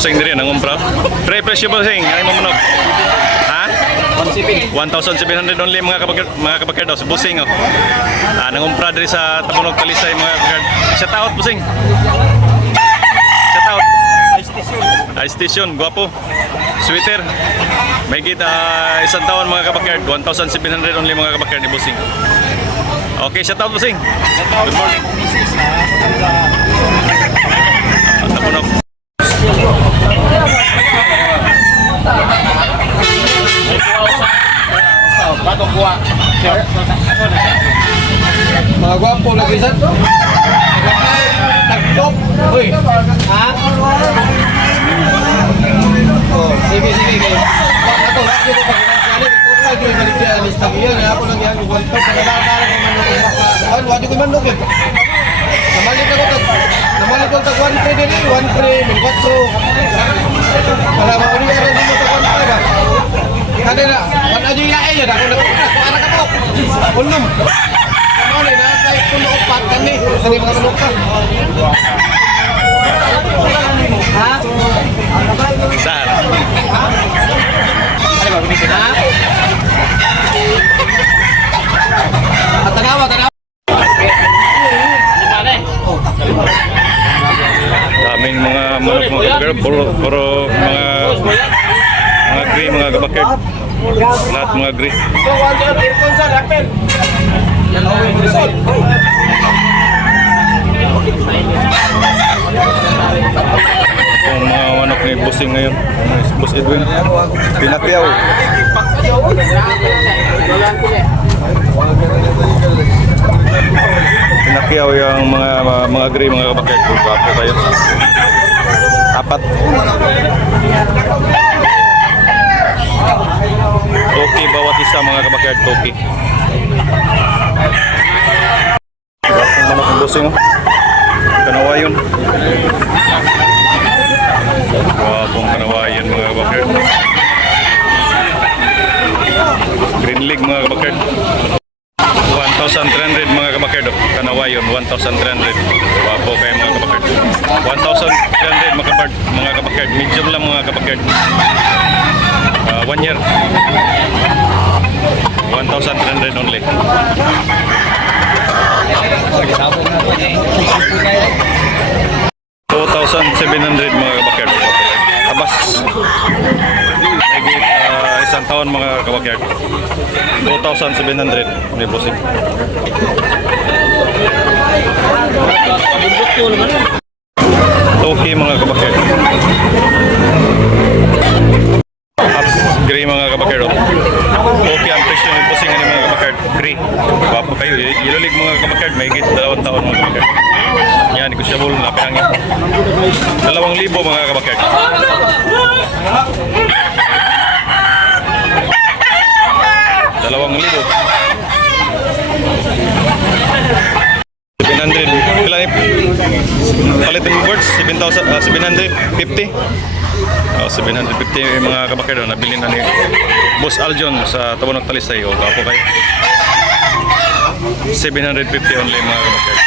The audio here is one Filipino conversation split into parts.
bossing diri nangumpra. Presyo bossing, ay mo manok. Ha? 1,700 only mga kabakard daw, bossing oh. Nangumpra diri sa Tabunog Talisay mga kabakard. Shout out bossing. Shout out. Ice station, guwapo. Sweater. May kita isang taon mga kabakard, 1,700 only mga kabakard ni bossing. Okay, shout out bossing. Good morning. Tabunog. Bagong buwa. Mga gwapo lagi sa nagtop. Uy, ha? Oh, sige. Ako, lagi ko pag-inansali. Ito pa, di balik siya. Lista ko yun. Ako lang yan. One top. Pagkakala ko manok. Wadi ko manok eh. Namalit ko tag 1-3 din eh. 1-3, 1-4. Para mauli ka rin mo tag 1-5 ba? Kada na, wala nyo yae yun. Ako nagpunta. Kuara ka po. Ulum. Ano na, nasa ikon na upat kami. Saan yung mga manok ka? Ha? Saan? Ano ba, binitin ha? Tanawa. Daming mga kabakard, puro mga gray mga kabakard. Lahat mga gray. Ang mga manok ni bossing ngayon, Boss Edwin, pinakyaw. Pinakyaw yung mga gray mga kabakard. Gwapo kayo. Apat. Toki bawat isa mga kabakard, toki. Gwapong manok ng bossing oh. Kanawayon. Gwapong kanawayon mga kabakard. Green League mga kabakard. 1,300 mga kabakard oh. Kanawayon 1,300. Wapo kayo mga kabakard. 1,300 mga kabakard. Medium lang mga kabakard. 1 year. 1,300 only. 2,700 mga kabakard. Tabas. Isang taon mga kabakard. 2,700 may bossing. Toki mga kabakard. Ups, gray mga kabakard. Toki ang presyo ng bossing ng mga kabakard. Gray. Wapo kayo. Yellow League mga kabakard. May higit 2 taon mga kabakard. Yan, negosyable. Lapang yan. 2,000 mga kabakard. 2,000. 700. Ilan palitin mo boards? 750. 750 mga kabakard. Nabili na ni Boss Aljon sa Tabunog Talisay. O, gapo kayo. 750 only mga kabakard.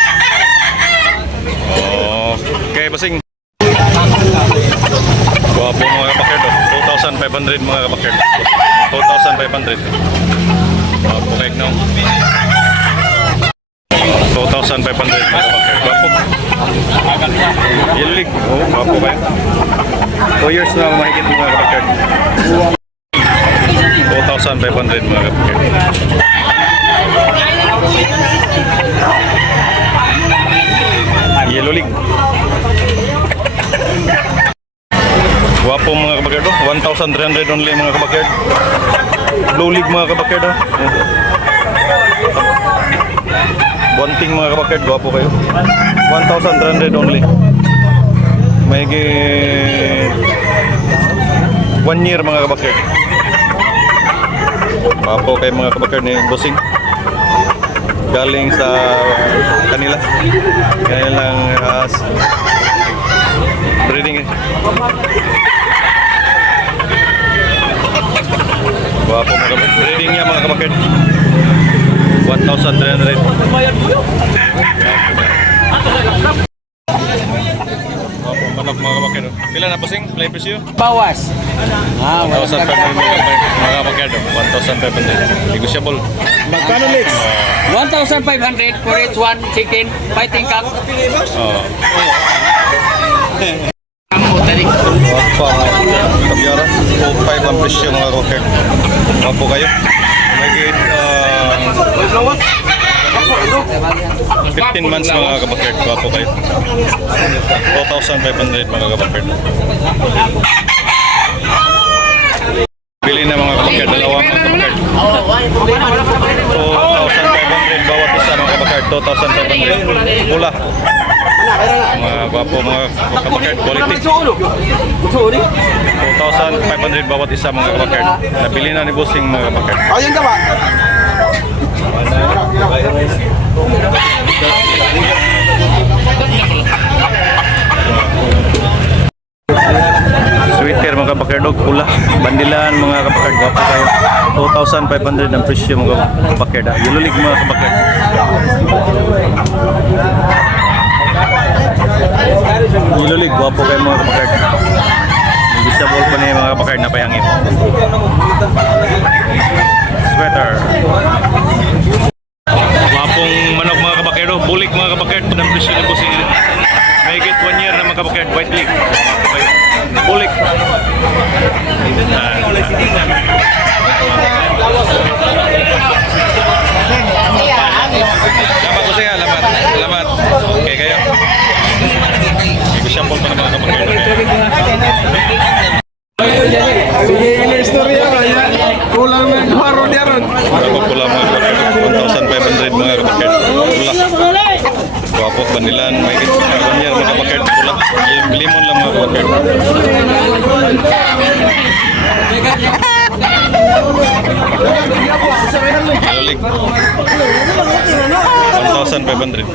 Okay, basing. Gapo mga kabakard. 2,500 mga kabakard. 2,500. Gapo kayo no. 2,500 mga kabakard. Gapo. Yellow League. Oh, gapo kayo. 2 years na mahigit mga kabakard. 2,500 mga kabakard. Yellow League. Wapo mga kabakard. 1,300 only mga kabakard. Blue League mga kabakard. Bunting mga kabakard. Wapo kayo. 1,300 only. May 1 year mga kabakard. Wapo kayo mga kabakard ni bossing. Galing sa kanila. Kanilang breeding. Wapo mga kabakard. Breeding niya mga kabakard. 1,300. Wapo manok mga kabakero. Pila na bossing? Play presyo? Bawas. Ah, 1,500 mga kabakero. 1,500. Negotiable. Magkano Lex? 1,500 for each one chicken fighting cock. Oh. Kamu tadi. Wapo kabyara. 2,500 ang presyo mga kabakero. Wapo kayo. May 15 months mga kabakert. Wapo kayo. 2,500 mga kabakert. Bili na mga kabakert. Dalawa mga kabakert. 2,500 bawat isa mga kabakert. 2,500. Pula. Mga gwapo mga kabakert. Quality. 2,500 bawat isa mga kabakert. Nabili na ni Bossing mga kabakert. Ayun ka ba? Sweater mga kapakerdog, pula. Bandilan mga kapakerd, gwapo kayo. 2,500 ang presyo mga kapakerd. Yululig mga kapakerd. Yululig, gwapo kayo mga kapakerd. Disable pa niya mga kapakerd na payangin. Sweater. Gwapong manok mga kapakero, bulik mga kapakerd. Ang presyo ni Bossing. May get 1 year na mga kapakerd, white leg. Bulik. Lamat ko siya, lamat. Lamat. Okay kayo? May sample pa na mga kapakerd. Sige, ini istorya ba? Kulang ng baro niya ron. Pula mga kapakerd, 1,500 mga kapakerd. Pula. Guwapo, bandilan, may get 1 year mga kapakerd. Pula. Limon lang mga kapakerd. Lalig. 1,500.